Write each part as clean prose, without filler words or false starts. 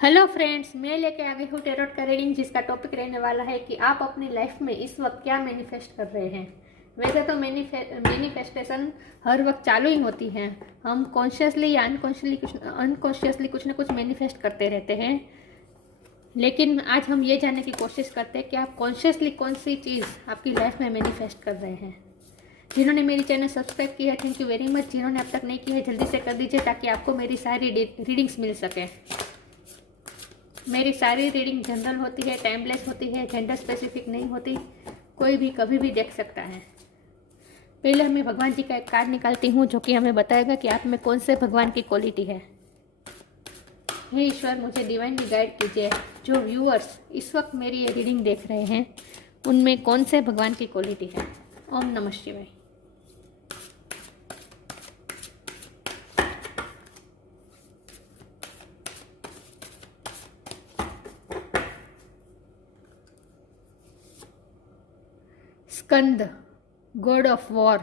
Hello friends, मैं लेके आ गई हूँ टेरोट का रीडिंग, जिसका टॉपिक रहने वाला है कि आप अपनी लाइफ में इस वक्त क्या मैनिफेस्ट कर रहे हैं। वैसे तो मैनिफेस्टेशन हर वक्त चालू ही होती हैं। हम कॉन्शियसली या अनकॉन्शियसली कुछ ना कुछ मैनिफेस्ट करते रहते हैं। लेकिन आज हम ये जानने की कोशिश करते हैं कि आप कॉन्शियसली कौन सी चीज़ आपकी लाइफ में मैनिफेस्ट कर रहे हैं। जिन्होंने मेरी चैनल सब्सक्राइब किया है, थैंक यू वेरी मच। जिन्होंने अब तक नहीं किया है, जल्दी से कर दीजिए ताकि आपको मेरी सारी रीडिंग्स मिल सके। मेरी सारी रीडिंग जनरल होती है, टाइमलेस होती है, जेंडर स्पेसिफिक नहीं होती। कोई भी कभी भी देख सकता है। पहले मैं भगवान जी का एक कार्ड निकालती हूँ जो कि हमें बताएगा कि आप में कौन से भगवान की क्वालिटी है। हे ईश्वर, मुझे डिवाइनली गाइड कीजिए। जो व्यूअर्स इस वक्त मेरी ये रीडिंग देख रहे हैं, उनमें कौन से भगवान की क्वालिटी है। ओम नमः शिवाय। स्कंद, गॉड ऑफ वॉर।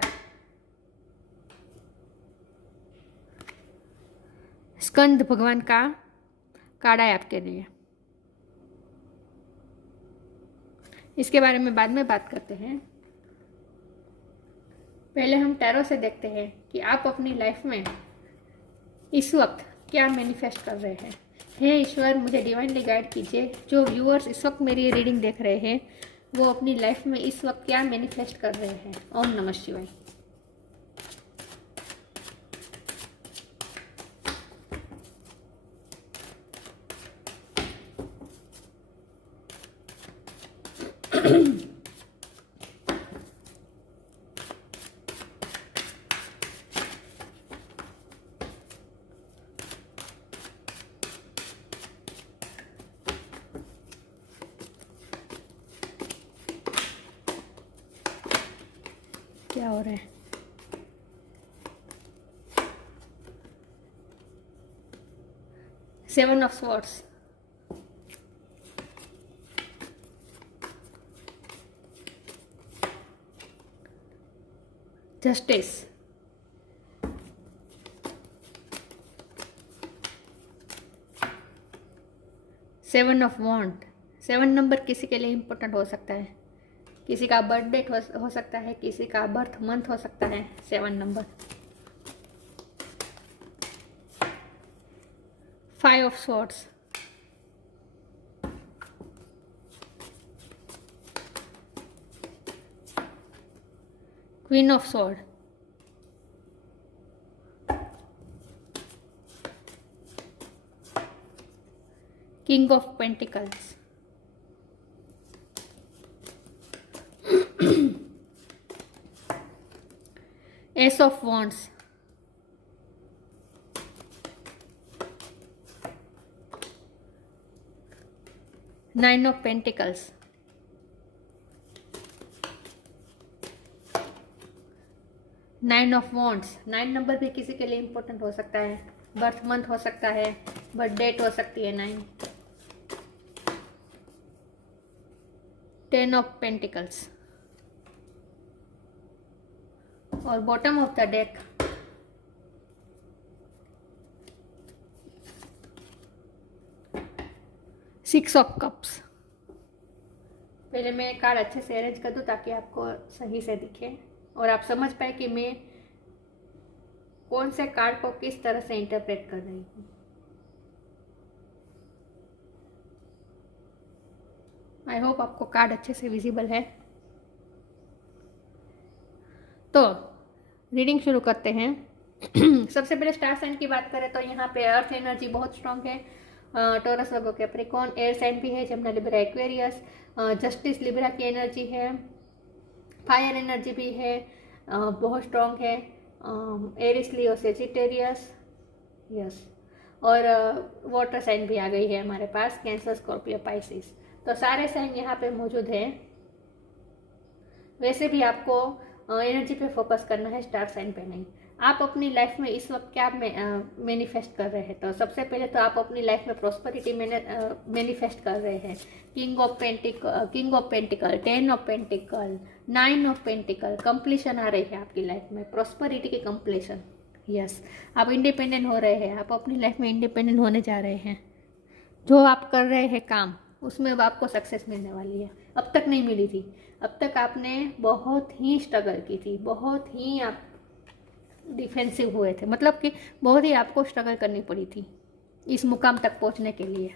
स्कंद भगवान का कार्ड है आपके लिए। इसके बारे में बाद में बात करते हैं। पहले हम टैरो से देखते हैं कि आप अपनी लाइफ में इस वक्त क्या मैनिफेस्ट कर रहे हैं। हे ईश्वर, मुझे डिवाइनली गाइड कीजिए। जो व्यूअर्स इस वक्त मेरी रीडिंग देख रहे हैं, वो अपनी लाइफ में इस वक्त क्या मैनिफेस्ट कर रहे हैं। ओम नमः शिवाय। क्या हो रहा है? Seven of swords, justice, seven of wands. Seven number किसी के लिए इम्पोर्टेंट हो सकता है। किसी का बर्थ डेट हो सकता है, किसी का बर्थ मंथ हो सकता है। Seven number. Five of swords, queen of sword, king of pentacles, S of wands, nine of pentacles, nine of wands. Nine number भी किसी के लिए इम्पोर्टेंट हो सकता है। बर्थ मंथ हो सकता है, बर्थ डेट हो सकती है नाइन। टेन ऑफ पेंटिकल्स और bottom of the deck six of cups. पहले मैं कार्ड अच्छे से अरेंज कर दूं ताकि आपको सही से दिखे और आप समझ पाए कि मैं कौन से कार्ड को किस तरह से इंटरप्रेट कर रही हूँ। आई होप आपको कार्ड अच्छे से विजिबल है। तो रीडिंग शुरू करते हैं। सबसे पहले स्टार साइन की बात करें तो यहाँ पे अर्थ एनर्जी बहुत स्ट्रांग है। टॉरस, वर्गो, कैप्रिकॉर्न। एयर साइन भी है, Jamuna, Libra, Aquarius. Justice Libra की एनर्जी है। फायर एनर्जी भी है, बहुत स्ट्रांग है। एरिस, लियो, सेजिटेरियस, यस। और वाटर साइन भी आ गई है हमारे पास, कैंसर, स्कॉर्पियो, पाइसिस। तो सारे साइन यहाँ पे मौजूद हैं। वैसे भी आपको एनर्जी पे फोकस करना है, स्टार साइन पे नहीं। आप अपनी लाइफ में इस वक्त क्या मैनिफेस्ट कर रहे हैं। तो सबसे पहले तो आप अपनी लाइफ में प्रॉस्पेरिटी मैनिफेस्ट कर रहे हैं। King of pentacles, ten of pentacles, nine of pentacles. Completion आ रही है आपकी लाइफ में, प्रॉस्पेरिटी की कंप्लीशन। यस, आप इंडिपेंडेंट हो रहे हैं, आप अपनी लाइफ में इंडिपेंडेंट होने जा रहे हैं। जो आप कर रहे हैं काम, उसमें अब आपको सक्सेस मिलने वाली है। अब तक नहीं मिली थी, अब तक आपने बहुत ही स्ट्रगल की थी, बहुत ही आप डिफेंसिव हुए थे, मतलब कि बहुत ही आपको स्ट्रगल करनी पड़ी थी इस मुकाम तक पहुंचने के लिए।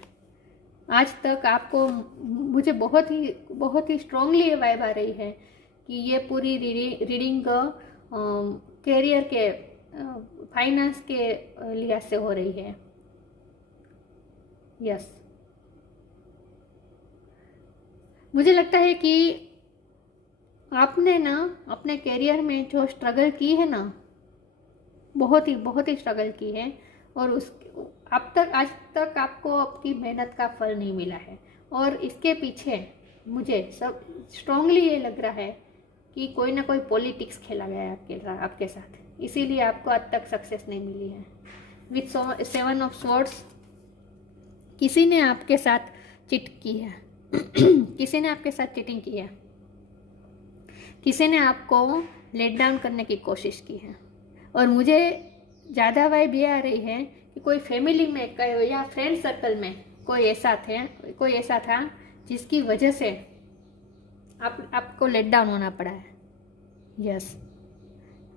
आज तक आपको, मुझे बहुत ही स्ट्रांगली ये वाइब आ रही है कि ये पूरी रीडिंग कैरियर के, फाइनेंस के लिहाज से हो रही है। यस, मुझे लगता है कि आपने ना अपने कैरियर में जो स्ट्रगल की है ना, बहुत ही स्ट्रगल की है, और उस अब तक, आज तक आपको आपकी मेहनत का फल नहीं मिला है। और इसके पीछे मुझे सब स्ट्रांगली ये लग रहा है कि कोई ना कोई पॉलिटिक्स खेला गया है आपके साथ, इसीलिए आपको आज तक सक्सेस नहीं मिली है। विथ 7 ऑफ स्वॉर्ड्स, किसी ने आपके साथ चिट की है किसी ने आपके साथ चीटिंग की है, किसी ने आपको लेट डाउन करने की कोशिश की है। और मुझे ज़्यादा वाइब ये आ रही है कि कोई फैमिली में या फ्रेंड सर्कल में कोई ऐसा था जिसकी वजह से आपको लेट डाउन होना पड़ा है। यस,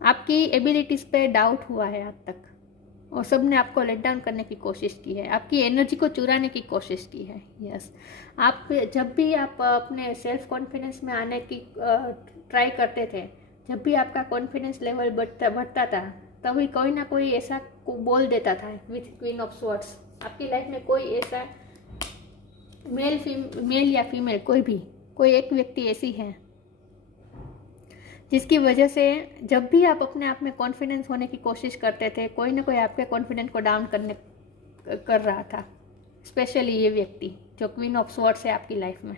आपकी एबिलिटीज़ पे डाउट हुआ है आज तक, और सब ने आपको लेट डाउन करने की कोशिश की है, आपकी एनर्जी को चुराने की कोशिश की है। यस, आप जब भी आप अपने सेल्फ कॉन्फिडेंस में आने की ट्राई करते थे, जब भी आपका कॉन्फिडेंस लेवल बढ़ता था, तभी कोई ना कोई ऐसा बोल देता था विथ क्वीन ऑफ स्वॉर्ड्स। आपकी लाइफ में कोई ऐसा मेल या फीमेल, कोई एक व्यक्ति ऐसी है जिसकी वजह से जब भी आप अपने आप में कॉन्फिडेंस होने की कोशिश करते थे, कोई ना कोई आपके कॉन्फिडेंस को डाउन कर रहा था। स्पेशली ये व्यक्ति जो क्वीन ऑफ स्वॉर्ड्स है आपकी लाइफ में,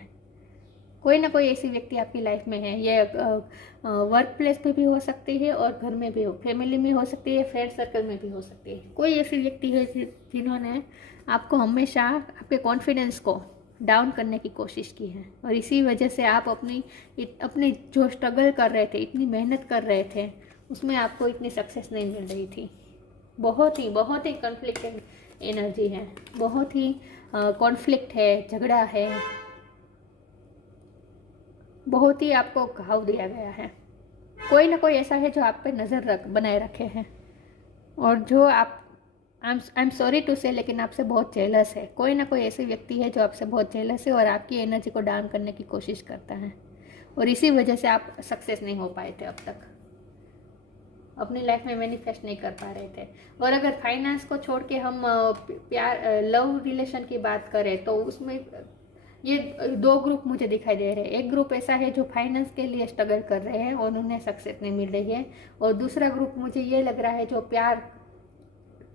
कोई ना कोई ऐसी व्यक्ति आपकी लाइफ में है। ये वर्क प्लेस पे भी हो सकती है और घर में भी हो, फैमिली में हो सकती है, फ्रेंड सर्कल में भी हो सकती है। कोई ऐसी व्यक्ति है जिन्होंने आपको हमेशा आपके कॉन्फिडेंस को डाउन करने की कोशिश की है, और इसी वजह से आप अपनी जो स्ट्रगल कर रहे थे, इतनी मेहनत कर रहे थे, उसमें आपको इतनी सक्सेस नहीं मिल रही थी। बहुत ही कॉन्फ्लिक्टेड एनर्जी है, बहुत ही कॉन्फ्लिक्ट है, झगड़ा है, बहुत ही आपको घाव दिया गया है। कोई ना कोई ऐसा है जो आप पे नज़र बनाए रखे हैं, और जो आप आई एम सॉरी टू से, लेकिन आपसे बहुत जेलस है। कोई ना कोई ऐसी व्यक्ति है जो आपसे बहुत जेलस है और आपकी एनर्जी को डाउन करने की कोशिश करता है, और इसी वजह से आप सक्सेस नहीं हो पाए थे अब तक, अपनी लाइफ में मैनिफेस्ट नहीं कर पा रहे थे। और अगर फाइनेंस को छोड़ के हम प्यार, लव रिलेशन की बात करें, तो उसमें ये 2 ग्रुप मुझे दिखाई दे रहे हैं। एक ग्रुप ऐसा है जो फाइनेंस के लिए स्ट्रगल कर रहे हैं और उन्हें सक्सेस नहीं मिल रही है, और दूसरा ग्रुप मुझे ये लग रहा है जो प्यार,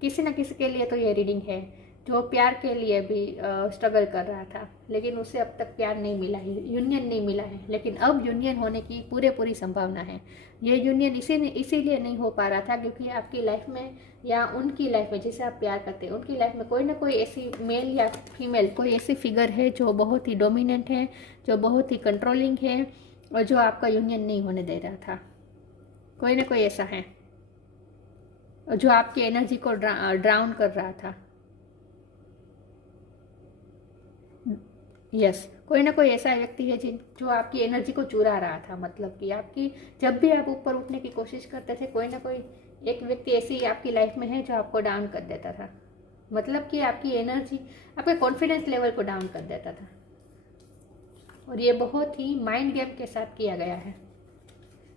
किसी न किसी के लिए तो ये रीडिंग है, जो प्यार के लिए भी स्ट्रगल कर रहा था, लेकिन उसे अब तक प्यार नहीं मिला है, यूनियन नहीं मिला है। लेकिन अब यूनियन होने की पूरी संभावना है। ये यूनियन इसीलिए नहीं हो पा रहा था क्योंकि आपकी लाइफ में या उनकी लाइफ में, जिसे आप प्यार करते हैं, उनकी लाइफ में कोई ना कोई ऐसी मेल या फीमेल, कोई ऐसी फिगर है जो बहुत ही डोमिनेंट है, जो बहुत ही कंट्रोलिंग है, और जो आपका यूनियन नहीं होने दे रहा था। कोई ना कोई ऐसा है जो आपकी एनर्जी को ड्राउन कर रहा था। यस, कोई ना कोई ऐसा व्यक्ति है जो आपकी एनर्जी को चुरा रहा था। मतलब कि आपकी, जब भी आप ऊपर उठने की कोशिश करते थे, कोई ना कोई एक व्यक्ति ऐसी आपकी लाइफ में है जो आपको डाउन कर देता था। मतलब कि आपकी एनर्जी, आपके कॉन्फिडेंस लेवल को डाउन कर देता था, और ये बहुत ही माइंड गेम के साथ किया गया है।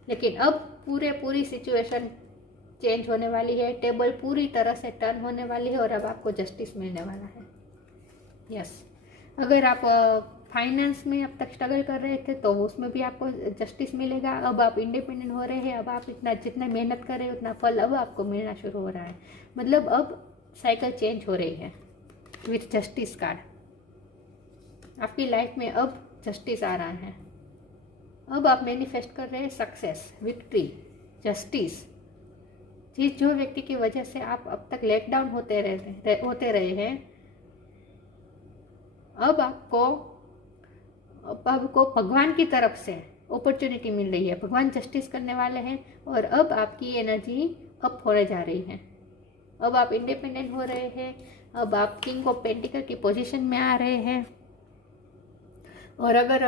लेकिन अब पूरी सिचुएशन चेंज होने वाली है, टेबल पूरी तरह से टर्न होने वाली है, और अब आपको जस्टिस मिलने वाला है। यस, अगर आप फाइनेंस में अब तक स्ट्रगल कर रहे थे तो उसमें भी आपको जस्टिस मिलेगा। अब आप इंडिपेंडेंट हो रहे हैं, अब आप जितना मेहनत कर रहे हैं उतना फल अब आपको मिलना शुरू हो रहा है। मतलब अब साइकिल चेंज हो रही है विथ जस्टिस कार्ड। आपकी लाइफ में अब जस्टिस आ रहा है। अब आप मैनिफेस्ट कर रहे हैं सक्सेस, विक्ट्री, जस्टिस। जो व्यक्ति की वजह से आप अब तक लेट डाउन होते रहे हैं, अब आपको भगवान की तरफ से अपॉर्चुनिटी मिल रही है। भगवान जस्टिस करने वाले हैं, और अब आपकी एनर्जी अप होने जा रही है। अब आप इंडिपेंडेंट हो रहे हैं, अब आप किंग ऑफ पेंटिकल की पोजीशन में आ रहे हैं। और अगर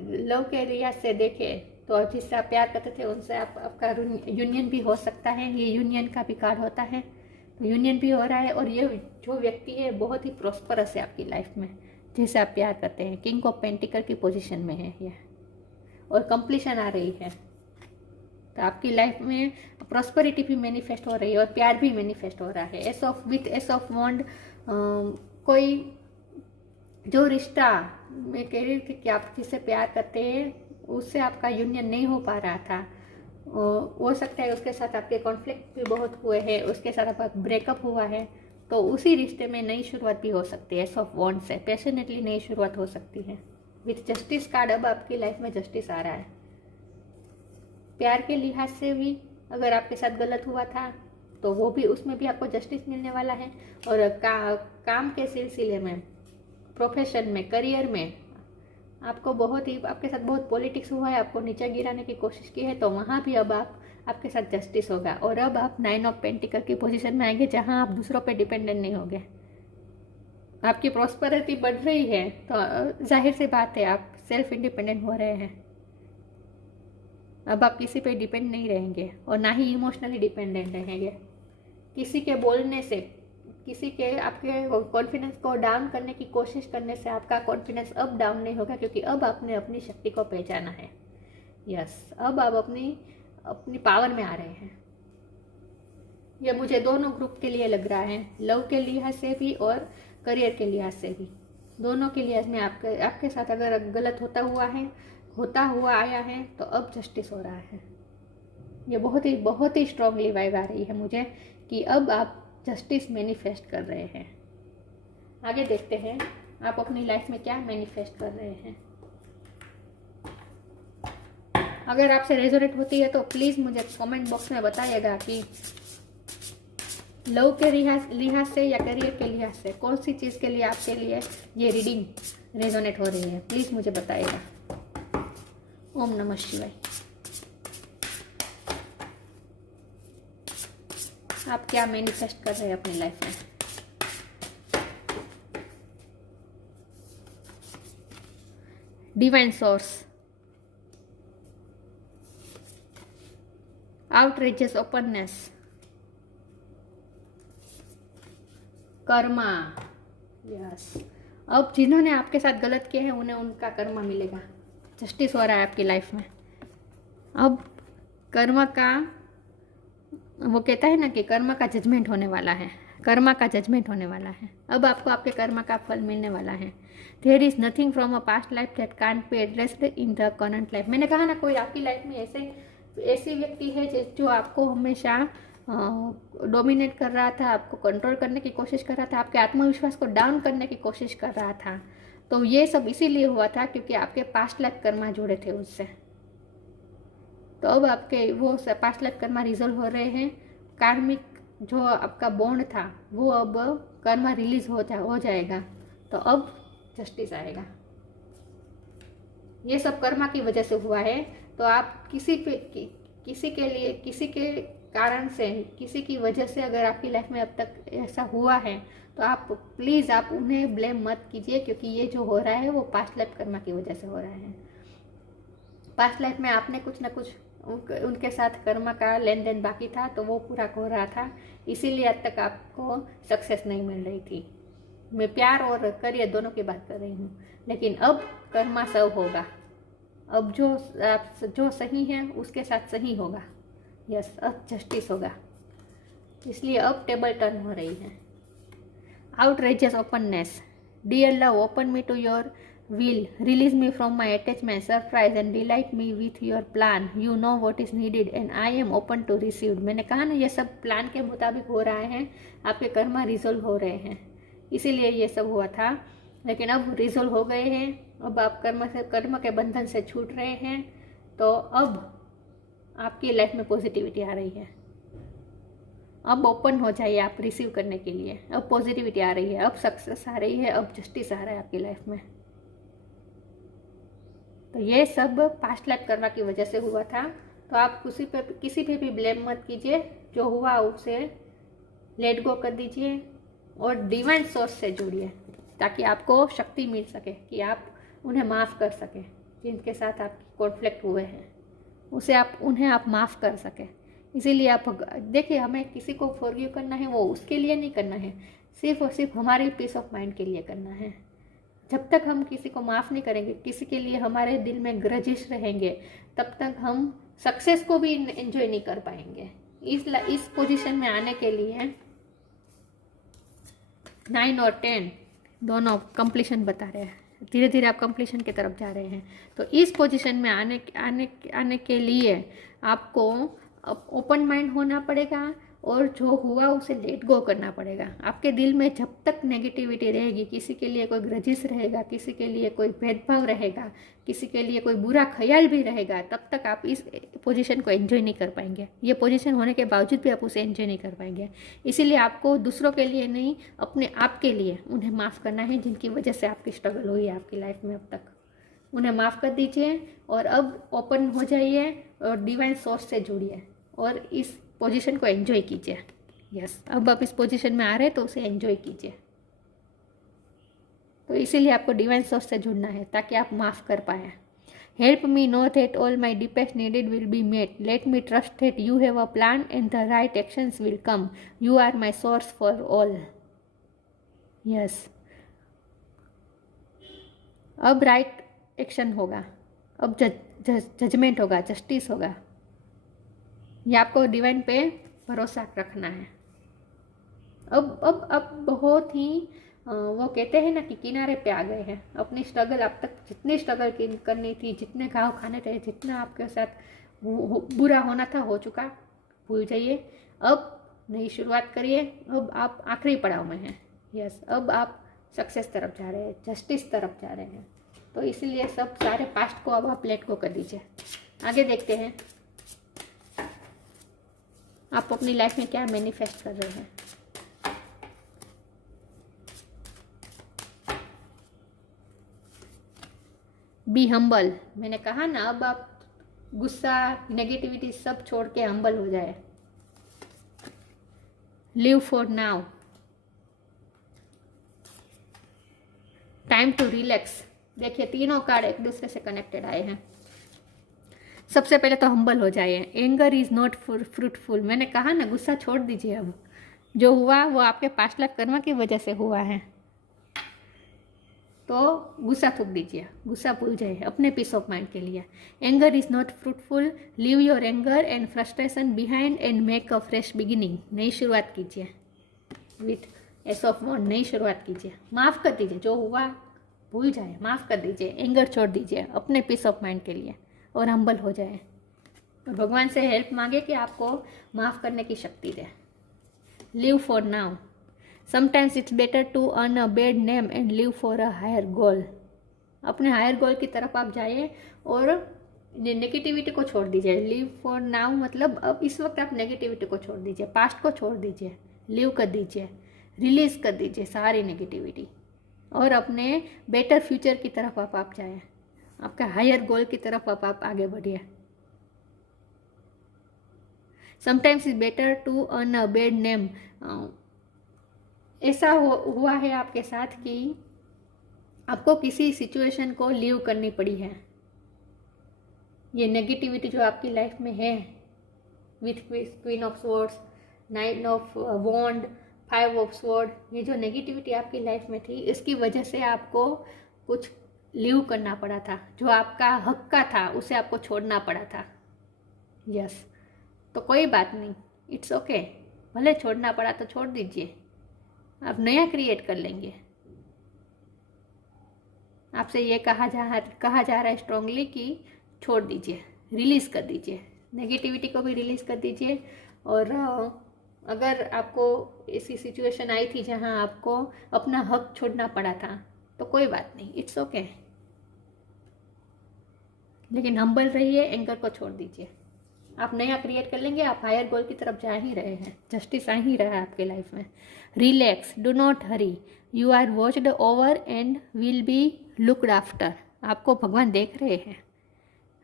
लव के लिहाज से देखें तो जिससे आप प्यार करते थे उनसे आपका यूनियन भी हो सकता है। ये यूनियन का भी कार्ड होता है, तो यूनियन भी हो रहा है। और ये जो व्यक्ति है बहुत ही प्रॉस्परस है आपकी लाइफ में, जिसे आप प्यार करते हैं। किंग ऑफ पेंटिकल की पोजीशन में है ये, और कंप्लीशन आ रही है। तो आपकी लाइफ में प्रॉस्पेरिटी भी मैनिफेस्ट हो रही है और प्यार भी मैनिफेस्ट हो रहा है। एस ऑफ वॉन्ड, कोई जो रिश्ता मैं कह रही थी कि आप जिससे प्यार करते हैं उससे आपका यूनियन नहीं हो पा रहा था, हो सकता है उसके साथ आपके कॉन्फ्लिक्ट भी बहुत हुए हैं, उसके साथ आपका ब्रेकअप हुआ है, तो उसी रिश्ते में नई शुरुआत भी हो सकती है। एस ऑफ वॉन्ड से पैशनेटली नई शुरुआत हो सकती है। विथ जस्टिस कार्ड, अब आपकी लाइफ में जस्टिस आ रहा है। प्यार के लिहाज से भी अगर आपके साथ गलत हुआ था तो वो भी, उसमें भी आपको जस्टिस मिलने वाला है। और काम के सिलसिले में, प्रोफेशन में, करियर में आपको आपके साथ बहुत पॉलिटिक्स हुआ है, आपको नीचे गिराने की कोशिश की है, तो वहाँ भी अब आपके साथ जस्टिस होगा। और अब आप 9 ऑफ पेंटिकल की पोजीशन में आएंगे जहाँ आप दूसरों पे डिपेंडेंट नहीं होंगे। आपकी प्रॉस्पेरिटी बढ़ रही है, तो जाहिर सी बात है आप सेल्फ इंडिपेंडेंट हो रहे हैं। अब आप किसी पे डिपेंड नहीं रहेंगे और ना ही इमोशनली डिपेंडेंट रहेंगे। किसी के बोलने से, किसी के आपके कॉन्फिडेंस को डाउन करने की कोशिश करने से आपका कॉन्फिडेंस अब डाउन नहीं होगा, क्योंकि अब आपने अपनी शक्ति को पहचाना है। यस, अब आप अपनी पावर में आ रहे हैं। यह मुझे दोनों ग्रुप के लिए लग रहा है, लव के लिहाज से भी और करियर के लिहाज से भी। दोनों के लिहाज में आपके साथ अगर गलत होता हुआ आया है तो अब जस्टिस हो रहा है। ये बहुत ही स्ट्रांगली वाइब आ रही है मुझे कि अब आप जस्टिस मैनिफेस्ट कर रहे हैं। आगे देखते हैं आप अपनी लाइफ में क्या मैनिफेस्ट कर रहे हैं। अगर आपसे रेजोनेट होती है तो प्लीज़ मुझे कमेंट बॉक्स में बताइएगा कि लव के लिहाज से या करियर के लिहाज से कौन सी चीज़ के लिए आपके लिए ये रीडिंग रेजोनेट हो रही है। प्लीज़ मुझे बताइएगा। ओम नमः शिवाय। आप क्या मैनिफेस्ट कर रहे हैं अपनी लाइफ में। Divine source, outreaches openness, karma. Yes, अब जिन्होंने आपके साथ गलत किया है उन्हें उनका कर्मा मिलेगा। जस्टिस हो रहा है आपकी लाइफ में। अब कर्मा का, वो कहता है ना कि कर्मा का जजमेंट होने वाला है, कर्मा का जजमेंट होने वाला है। अब आपको आपके कर्मा का फल मिलने वाला है। There is nothing from a past life that can't be addressed in the current life. मैंने कहा ना, कोई आपकी लाइफ में ऐसी व्यक्ति है जो आपको हमेशा डोमिनेट कर रहा था, आपको कंट्रोल करने की कोशिश कर रहा था, आपके आत्मविश्वास को डाउन करने की कोशिश कर रहा था। तो ये सब इसीलिए हुआ था क्योंकि आपके पास्ट लाइफ कर्मा जुड़े थे उससे। तो अब आपके वो पास्ट लाइफ कर्मा रिजोल्व हो रहे हैं। कार्मिक जो आपका बॉन्ड था वो अब कर्मा रिलीज हो जाएगा। तो अब जस्टिस आएगा। ये सब कर्मा की वजह से हुआ है। तो आप किसी के कारण से, किसी की वजह से अगर आपकी लाइफ में अब तक ऐसा हुआ है तो आप प्लीज़ आप उन्हें ब्लेम मत कीजिए, क्योंकि ये जो हो रहा है वो पास्ट लाइफ कर्मा की वजह से हो रहा है। पास्ट लाइफ में आपने कुछ ना कुछ उनके साथ कर्मा का लेन देन बाकी था, तो वो पूरा हो रहा था, इसीलिए अब तक आपको सक्सेस नहीं मिल रही थी। मैं प्यार और करियर दोनों की बात कर रही हूँ, लेकिन अब कर्मा सब होगा। अब जो सही है उसके साथ सही होगा। यस, अब जस्टिस होगा, इसलिए अब टेबल टर्न हो रही है। Outreaches openness, dear love open me to your will release me from my attachment, surprise and delight me with your plan. You know what is needed and I am open to receive. मैंने कहा ना, ये सब plan के मुताबिक हो रहा है। आपके कर्मा रिजोल्व हो रहे हैं, इसीलिए ये सब हुआ था। लेकिन अब रिजोल्व हो गए हैं। अब आप कर्म के बंधन से छूट रहे हैं। तो अब आपकी लाइफ में पॉजिटिविटी आ रही है। अब ओपन हो जाइए आप रिसीव करने के लिए। अब पॉजिटिविटी आ रही है, अब सक्सेस आ रही है, अब जस्टिस आ रहा है आपकी लाइफ में। तो ये सब पास्ट लाइफ कर्मा की वजह से हुआ था। तो आप किसी पे भी ब्लेम मत कीजिए। जो हुआ उसे लेट गो कर दीजिए और डिवाइन सोर्स से जुड़िए ताकि आपको शक्ति मिल सके कि आप उन्हें माफ़ कर सकें। जिनके साथ आपकी कॉन्फ्लिक्ट हुए हैं उन्हें आप माफ़ कर सकें। इसीलिए आप देखिए, हमें किसी को फॉरगिव करना है वो उसके लिए नहीं करना है, सिर्फ और सिर्फ हमारे पीस ऑफ माइंड के लिए करना है। जब तक हम किसी को माफ़ नहीं करेंगे, किसी के लिए हमारे दिल में ग्रजिश रहेंगे, तब तक हम सक्सेस को भी एंजॉय नहीं कर पाएंगे। इस पोजीशन में आने के लिए 9 और 10 दोनों कंप्लीशन बता रहे हैं। धीरे धीरे आप कंप्लीशन की तरफ जा रहे हैं। तो इस पोजीशन में आने के लिए आपको ओपन माइंड होना पड़ेगा और जो हुआ उसे लेट गो करना पड़ेगा। आपके दिल में जब तक नेगेटिविटी रहेगी, किसी के लिए कोई ग्रजिश रहेगा, किसी के लिए कोई भेदभाव रहेगा, किसी के लिए कोई बुरा ख्याल भी रहेगा, तब तक आप इस पोजीशन को एंजॉय नहीं कर पाएंगे। ये पोजीशन होने के बावजूद भी आप उसे एंजॉय नहीं कर पाएंगे। इसीलिए आपको दूसरों के लिए नहीं, अपने आप के लिए उन्हें माफ़ करना है जिनकी वजह से आपकी स्ट्रगल हुई है आपकी लाइफ में अब तक। उन्हें माफ़ कर दीजिए और अब ओपन हो जाइए और डिवाइन सोर्स से जुड़िए और इस पोजीशन को एंजॉय कीजिए। यस, अब आप इस पोजीशन में आ रहे हैं तो उसे एंजॉय कीजिए। तो इसीलिए आपको डिवाइन सोर्स से जुड़ना है ताकि आप माफ़ कर पाए। Help me know that all my deepest needed will be met. Let me trust that you have a plan and the right actions will come. You are my source for all. Yes, अब right action होगा, अब judgement होगा, justice होगा। ये आपको divine पे भरोसा रखना है। अब बहुत ही वो कहते हैं ना कि किनारे पे आ गए हैं। अपनी स्ट्रगल, अब तक जितनी स्ट्रगल करनी थी, जितने घाव खाने थे, जितना आपके साथ बुरा होना था हो चुका, भूल जाइए। अब नई शुरुआत करिए। अब आप आखिरी पड़ाव में हैं। यस, अब आप सक्सेस तरफ जा रहे हैं, जस्टिस तरफ जा रहे हैं। तो इसीलिए सब सारे पास्ट को अब आप लेट गो कर दीजिए। आगे देखते हैं आप अपनी लाइफ में क्या मैनिफेस्ट कर रहे हैं। Be humble. मैंने कहा ना, अब आप गुस्सा, नेगेटिविटी सब छोड़ के हम्बल हो जाए। Live for now. Time to relax. देखिए, तीनों कार्ड एक दूसरे से कनेक्टेड आए हैं। सबसे पहले तो हम्बल हो जाइए। Anger is not fruitful. मैंने कहा ना, गुस्सा छोड़ दीजिए। अब जो हुआ वो आपके पास्ट लाइफ कर्म की वजह से हुआ है, तो गुस्सा थूक दीजिए, गुस्सा भूल जाइए अपने पीस ऑफ माइंड के लिए। Anger is not fruitful. Leave your anger and frustration behind and make a fresh beginning. नई शुरुआत कीजिए विथ एस ऑफ वॉन्ड। नई शुरुआत कीजिए, माफ़ कर दीजिए। जो हुआ भूल जाए, माफ़ कर दीजिए, एंगर छोड़ दीजिए अपने पीस ऑफ माइंड के लिए और हम्बल हो जाए। और भगवान से हेल्प मांगे कि आपको माफ़ करने की शक्ति दे। Live for now. Sometimes it's better to earn a bad name and live for a higher goal. अपने हायर गोल की तरफ आप जाइए और नेगेटिविटी को छोड़ दीजिए। लिव फॉर नाउ मतलब अब इस वक्त आप नेगेटिविटी को छोड़ दीजिए, पास्ट को छोड़ दीजिए, लिव कर दीजिए, रिलीज कर दीजिए सारी नेगेटिविटी और अपने बेटर फ्यूचर की तरफ आप जाएं। आपका हायर गोल की तरफ आप आगे बढ़िए। Sometimes is better to earn a bad name. ऐसा हुआ है आपके साथ कि आपको किसी सिचुएशन को लीव करनी पड़ी है। ये नेगेटिविटी जो आपकी लाइफ में है, with queen of swords, nine of wands, 5 of sword, ये जो नेगेटिविटी आपकी लाइफ में थी, इसकी वजह से आपको कुछ लीव करना पड़ा था। जो आपका हक का था उसे आपको छोड़ना पड़ा था। यस, तो कोई बात नहीं, इट्स ओके। भले छोड़ना पड़ा तो छोड़ दीजिए, आप नया क्रिएट कर लेंगे। आपसे ये कहा जा रहा है स्ट्रांगली कि छोड़ दीजिए, रिलीज़ कर दीजिए, नेगेटिविटी को भी रिलीज़ कर दीजिए। और अगर आपको ऐसी सिचुएशन आई थी जहां आपको अपना हक छोड़ना पड़ा था तो कोई बात नहीं, इट्स ओके। लेकिन हम्बल रहिए, एंगर को छोड़ दीजिए। आप नया क्रिएट कर लेंगे, आप हायर गोल की तरफ जा ही रहे हैं, जस्टिस आ ही रहा है आपके लाइफ में। Relax, do not hurry, you are watched over and will be looked after. आपको भगवान देख रहे हैं,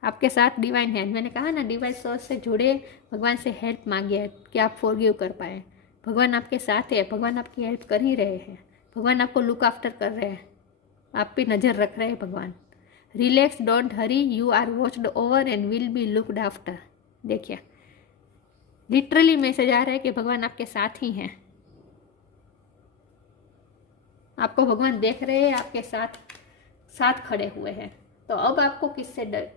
आपके साथ डिवाइन है। मैंने कहा ना, डिवाइन सोर्स से जुड़े, भगवान से हेल्प मांगिए कि आप फॉरगिव कर पाएँ। भगवान आपके साथ है, भगवान आपकी हेल्प कर ही रहे हैं, भगवान आपको लुक आफ्टर कर रहे हैं, आप पे नज़र रख रहे हैं भगवान। Relax, don't hurry, you are watched over and will be looked after. देखिए लिटरली मैसेज आ रहा है कि भगवान आपके साथ ही हैं, आपको भगवान देख रहे हैं, आपके साथ खड़े हुए हैं। तो अब आपको किससे डर,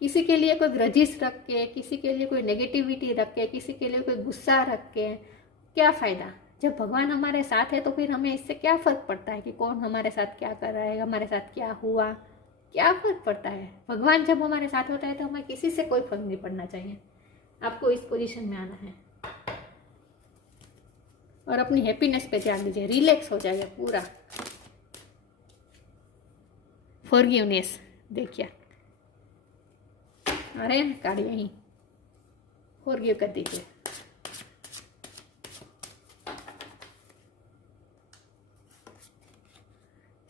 किसी के लिए कोई ग्रजिस रख के, किसी के लिए कोई नेगेटिविटी रख के, किसी के लिए कोई गुस्सा रख के क्या फ़ायदा। जब भगवान हमारे साथ है तो फिर हमें इससे क्या फ़र्क पड़ता है कि कौन हमारे साथ क्या कर रहा है, हमारे साथ क्या हुआ, क्या फ़र्क पड़ता है। भगवान जब हमारे साथ होता है तो हमें किसी से कोई फ़र्क नहीं पड़ना चाहिए। आपको इस पोजीशन में आना है और अपनी हैप्पीनेस पे ध्यान दीजिए, रिलैक्स हो जाइए पूरा। फॉरगिवनेस, देखिए अरे कार्ड यही, फॉरगिव कर दीजिए।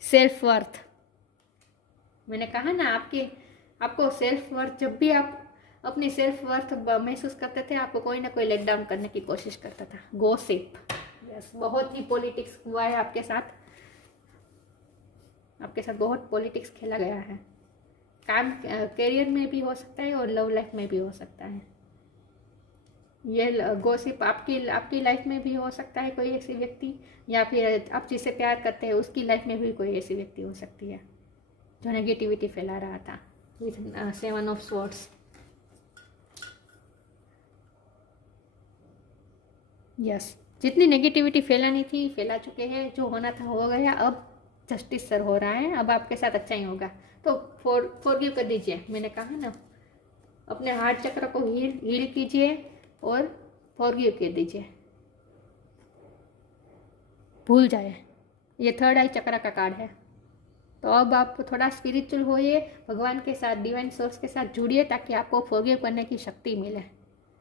सेल्फ वर्थ, मैंने कहा ना आपको सेल्फ वर्थ, जब भी आप अपनी सेल्फ वर्थ महसूस करते थे आपको कोई ना कोई लेट डाउन करने की कोशिश करता था। गॉसिप, यस, बहुत ही पॉलिटिक्स हुआ है आपके साथ बहुत पॉलिटिक्स खेला गया है। काम करियर में भी हो सकता है और लव लाइफ में भी हो सकता है। ये गॉसिप आपकी लाइफ में भी हो सकता है कोई ऐसी व्यक्ति, या फिर आप जिससे प्यार करते हैं उसकी लाइफ में भी कोई ऐसी व्यक्ति हो सकती है जो नेगेटिविटी फैला रहा था विथ 7 ऑफ स्वॉर्ड्स। यस, जितनी नेगेटिविटी फैलानी थी फैला चुके हैं, जो होना था हो गया, अब जस्टिस सर हो रहा है, अब आपके साथ अच्छा ही होगा। तो फॉरगिव कर दीजिए, मैंने कहा ना अपने हार्ट चक्र को हील कीजिए और फॉरगिव कर दीजिए, भूल जाए। ये थर्ड आई चक्र का कार्ड है। तो अब आप थोड़ा स्पिरिचुअल होइए, भगवान के साथ, डिवाइन सोर्स के साथ जुड़िए ताकि आपको फॉरगिव करने की शक्ति मिले।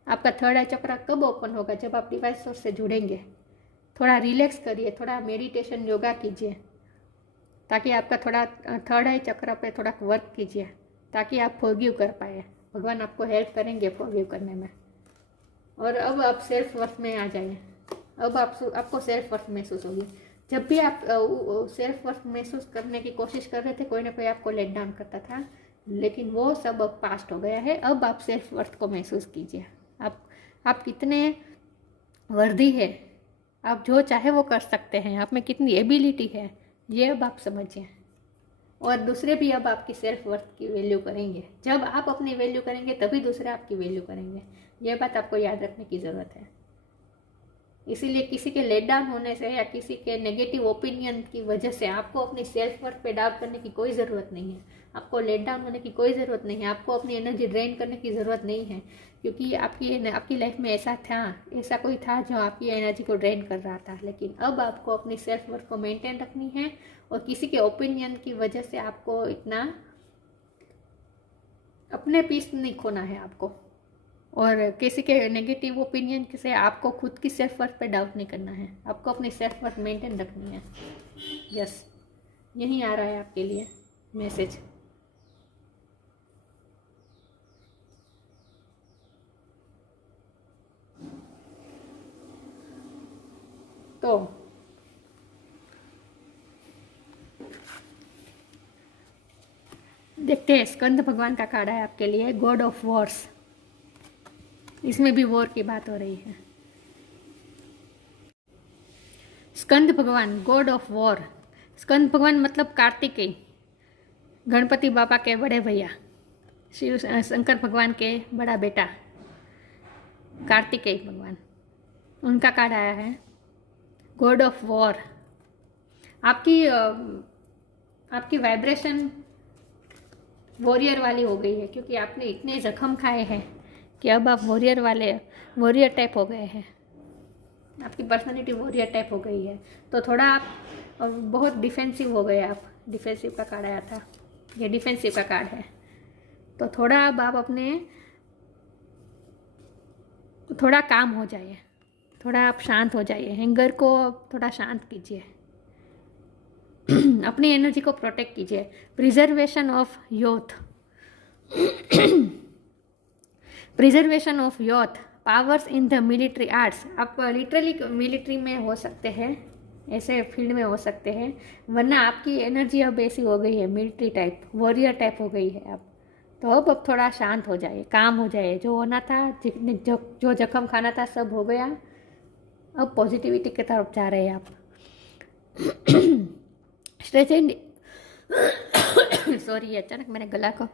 आपका थर्ड आई चक्र कब ओपन होगा? जब आप डिवाइन सोर्स से जुड़ेंगे। थोड़ा रिलैक्स करिए, थोड़ा मेडिटेशन योगा कीजिए ताकि आपका थोड़ा थर्ड आई चक्र पे थोड़ा वर्क कीजिए ताकि आप फॉरगिव कर पाए। भगवान आपको हेल्प करेंगे फॉरगिव करने में। और अब आप सेल्फ वर्थ में आ जाइए। अब आपको सेल्फ वर्थ महसूस होगी। जब भी आप सेल्फ वर्थ महसूस करने की कोशिश कर रहे थे कोई ना कोई आपको लेट डाउन करता था, लेकिन वो सब अब पास्ट हो गया है। अब आप सेल्फ वर्थ को महसूस कीजिए। आप कितने वर्दी है, आप जो चाहे वो कर सकते हैं, आप में कितनी एबिलिटी है ये अब आप समझिए। और दूसरे भी अब आपकी सेल्फ वर्थ की वैल्यू करेंगे। जब आप अपनी वैल्यू करेंगे तभी दूसरे आपकी वैल्यू करेंगे। ये बात आपको याद रखने की ज़रूरत है। इसीलिए किसी के लेट डाउन होने से या किसी के नेगेटिव ओपिनियन की वजह से आपको अपनी सेल्फ वर्थ पे डाउट करने की कोई ज़रूरत नहीं है। आपको लेट डाउन होने की कोई ज़रूरत नहीं है। आपको अपनी एनर्जी ड्रेन करने की ज़रूरत नहीं है, क्योंकि आपकी लाइफ में ऐसा कोई था जो आपकी एनर्जी को ड्रेन कर रहा था। लेकिन अब आपको अपनी सेल्फ वर्थ को मेंटेन रखनी है और किसी के ओपिनियन की वजह से आपको इतना अपने पीस नहीं खोना है आपको, और किसी के नेगेटिव ओपिनियन से आपको खुद की सेल्फ वर्थ पे डाउट नहीं करना है। आपको अपनी सेल्फ वर्थ मेंटेन रखनी है। यस, यही आ रहा है आपके लिए मैसेज। तो देखते हैं, स्कंद भगवान का कार्ड है आपके लिए, गॉड ऑफ वॉर्स। इसमें भी वॉर की बात हो रही है। स्कंद भगवान, गॉड ऑफ वॉर। स्कंद भगवान मतलब कार्तिकेय, गणपति बाबा के बड़े भैया, शिव शंकर भगवान के बड़ा बेटा कार्तिकेय भगवान, उनका कार्ड आया है गॉड ऑफ वॉर। आपकी वाइब्रेशन वॉरियर वाली हो गई है, क्योंकि आपने इतने जख्म खाए हैं कि अब आप वॉरियर टाइप हो गए हैं। आपकी पर्सनालिटी वॉरियर टाइप हो गई है। तो थोड़ा आप बहुत डिफेंसिव हो गए आप। डिफेंसिव का कार्ड आया था, ये डिफेंसिव का कार्ड है। तो थोड़ा अब आप थोड़ा काम हो जाइए, थोड़ा आप शांत हो जाइए। एंगर को थोड़ा शांत कीजिए, अपनी एनर्जी को प्रोटेक्ट कीजिए। Preservation of youth, preservation of youth, powers in the military arts, आप लिटरली मिलिट्री में हो सकते हैं, ऐसे फील्ड में हो सकते हैं, वरना आपकी एनर्जी अब ऐसी हो गई है, मिलिट्री टाइप, वॉरियर टाइप हो गई है आप। तो अब थोड़ा शांत हो जाइए, काम हो जाए, जो होना था, जो जख्म खाना था सब हो गया। अब पॉजिटिविटी की तरफ जा रहे हैं आप। सॉरी, अचानक मैंने गला को।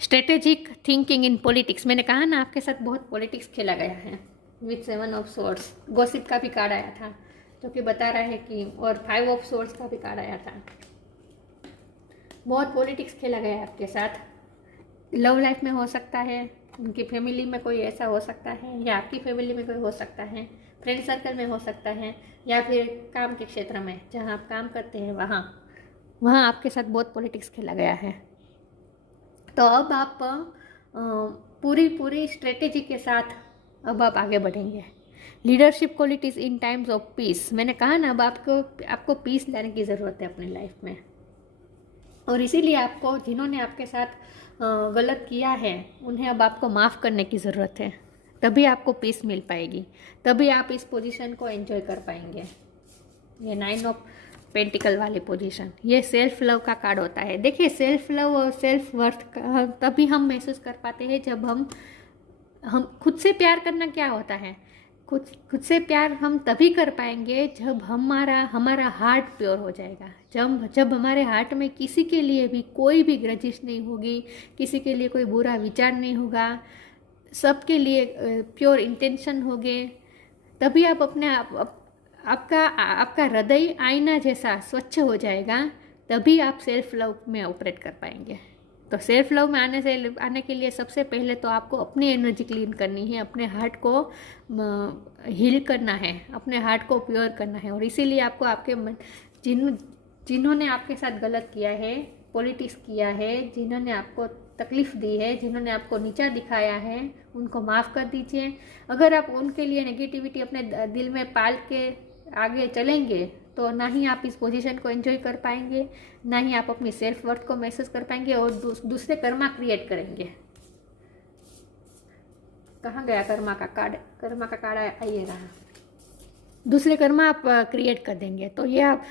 स्ट्रेटेजिक थिंकिंग इन पॉलिटिक्स, मैंने कहा ना आपके साथ बहुत पॉलिटिक्स खेला गया है विथ 7 ऑफ सोर्ड्स। गॉसिप का भी कार्ड आया था जो कि बता रहा है कि, और 5 ऑफ सोर्ड्स का भी कार्ड आया था। बहुत पॉलिटिक्स खेला गया है आपके साथ। लव लाइफ में हो सकता है, उनकी फैमिली में कोई ऐसा हो सकता है, या आपकी फैमिली में कोई हो सकता है, फ्रेंड सर्कल में हो सकता है, या फिर काम के क्षेत्र में जहाँ आप काम करते हैं वहाँ आपके साथ बहुत पॉलिटिक्स खेला गया है। तो अब आप पूरी स्ट्रेटेजी के साथ अब आप आगे बढ़ेंगे। Leadership qualities in times of peace, मैंने कहा ना अब आपको पीस लाने की ज़रूरत है अपनी लाइफ में, और इसीलिए आपको, जिन्होंने आपके साथ गलत किया है, उन्हें अब आपको माफ़ करने की ज़रूरत है। तभी आपको पीस मिल पाएगी, तभी आप इस पोजीशन को एंजॉय कर पाएंगे। ये 9 ऑफ पेंटिकल वाली पोजीशन, ये सेल्फ लव का कार्ड होता है। देखिए, सेल्फ लव और सेल्फ वर्थ तभी हम महसूस कर पाते हैं जब हम खुद से प्यार करना क्या होता है, खुद से प्यार हम तभी कर पाएंगे जब हमारा हार्ट प्योर हो जाएगा, जब हमारे हार्ट में किसी के लिए भी कोई भी ग्रजिश नहीं होगी, किसी के लिए कोई बुरा विचार नहीं होगा, सबके लिए प्योर इंटेंशन होंगे। तभी आप आपका हृदय आईना जैसा स्वच्छ हो जाएगा, तभी आप सेल्फ लव में ऑपरेट कर पाएंगे। तो सेल्फ लव में आने के लिए सबसे पहले तो आपको अपनी एनर्जी क्लीन करनी है, अपने हार्ट को हील करना है, अपने हार्ट को प्योर करना है। और इसीलिए आपको आपके जिन्होंने आपके साथ गलत किया है, पॉलिटिक्स किया है, जिन्होंने आपको तकलीफ़ दी है, जिन्होंने आपको नीचा दिखाया है, उनको माफ़ कर दीजिए। अगर आप उनके लिए नेगेटिविटी अपने दिल में पाल के आगे चलेंगे तो ना ही आप इस पोजीशन को एंजॉय कर पाएंगे, ना ही आप अपनी सेल्फ वर्थ को महसूस कर पाएंगे, और दूसरे कर्मा क्रिएट करेंगे। कहाँ गया कर्मा का कार्ड? कर्मा का कार्ड आइए रहा। दूसरे कर्मा आप क्रिएट कर देंगे, तो ये आप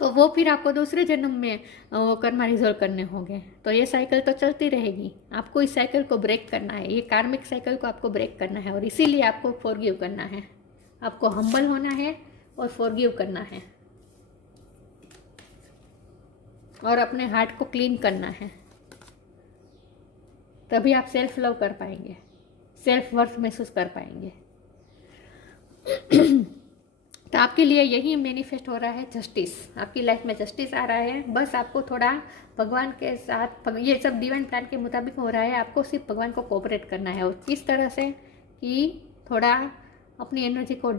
तो वो फिर आपको दूसरे जन्म में वो कर्मा रिजॉल्व करने होंगे। तो ये साइकिल तो चलती रहेगी, आपको इस साइकिल को ब्रेक करना है, ये कार्मिक साइकिल को आपको ब्रेक करना है, और इसीलिए आपको फॉरगिव करना है, आपको हम्बल होना है और फॉरगिव करना है, और अपने हार्ट को क्लीन करना है। तभी आप सेल्फ लव कर पाएंगे, सेल्फ वर्थ महसूस कर पाएंगे। तो आपके लिए यही मैनिफेस्ट हो रहा है, जस्टिस। आपकी लाइफ में जस्टिस आ रहा है। बस आपको थोड़ा भगवान के साथ, ये सब डिवाइन प्लान के मुताबिक हो रहा है, आपको सिर्फ भगवान को कोऑपरेट करना है। और किस तरह से कि थोड़ा अपनी एनर्जी को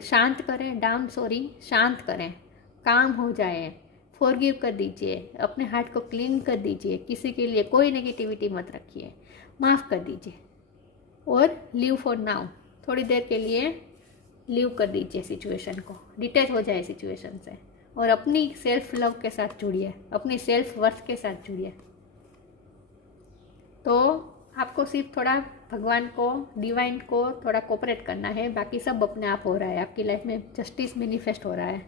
शांत करें, काम हो जाए, फॉरगिव कर दीजिए, अपने हार्ट को क्लीन कर दीजिए, किसी के लिए कोई नेगेटिविटी मत रखिए, माफ़ कर दीजिए, और लिव फॉर नाउ, थोड़ी देर के लिए लीव कर दीजिए सिचुएशन को, डिटैच हो जाए सिचुएशन से, और अपनी सेल्फ लव के साथ जुड़िए, अपनी सेल्फ वर्थ के साथ जुड़िए। तो आपको सिर्फ थोड़ा भगवान को, डिवाइन को थोड़ा कोऑपरेट करना है, बाकी सब अपने आप हो रहा है। आपकी लाइफ में जस्टिस मैनिफेस्ट हो रहा है,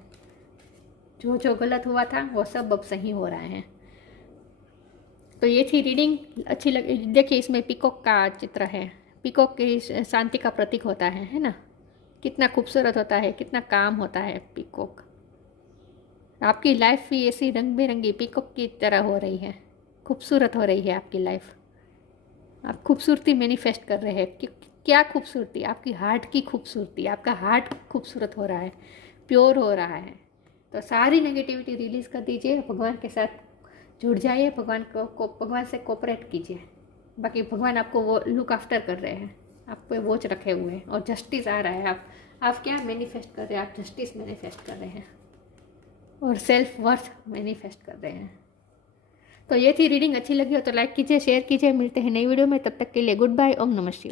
जो गलत हुआ था वो सब अब सही हो रहा है। तो ये थी रीडिंग, अच्छी लगी। देखिए, इसमें पीकॉक का चित्र है, पीकॉक की शांति का प्रतीक होता है ना, कितना खूबसूरत होता है, कितना काम होता है पीकॉक। आपकी लाइफ भी ऐसी रंग बिरंगी पीकॉक की तरह हो रही है, खूबसूरत हो रही है आपकी लाइफ। आप खूबसूरती मैनिफेस्ट कर रहे हैं। क्या खूबसूरती? आपकी हार्ट की खूबसूरती, आपका हार्ट खूबसूरत हो रहा है, प्योर हो रहा है। तो सारी नेगेटिविटी रिलीज़ कर दीजिए, भगवान के साथ जुड़ जाइए, भगवान से कोऑपरेट कीजिए। बाकी भगवान आपको वो लुक आफ्टर कर रहे हैं, आप पे वॉच रखे हुए हैं, और जस्टिस आ रहा है। आप क्या मैनिफेस्ट कर रहे हैं? आप जस्टिस मैनिफेस्ट कर रहे हैं, और सेल्फ वर्थ मैनिफेस्ट कर रहे हैं। तो ये थी रीडिंग। अच्छी लगी हो तो लाइक कीजिए, शेयर कीजिए। मिलते हैं नई वीडियो में, तब तक के लिए गुड बाय। ओम नमः शिवाय।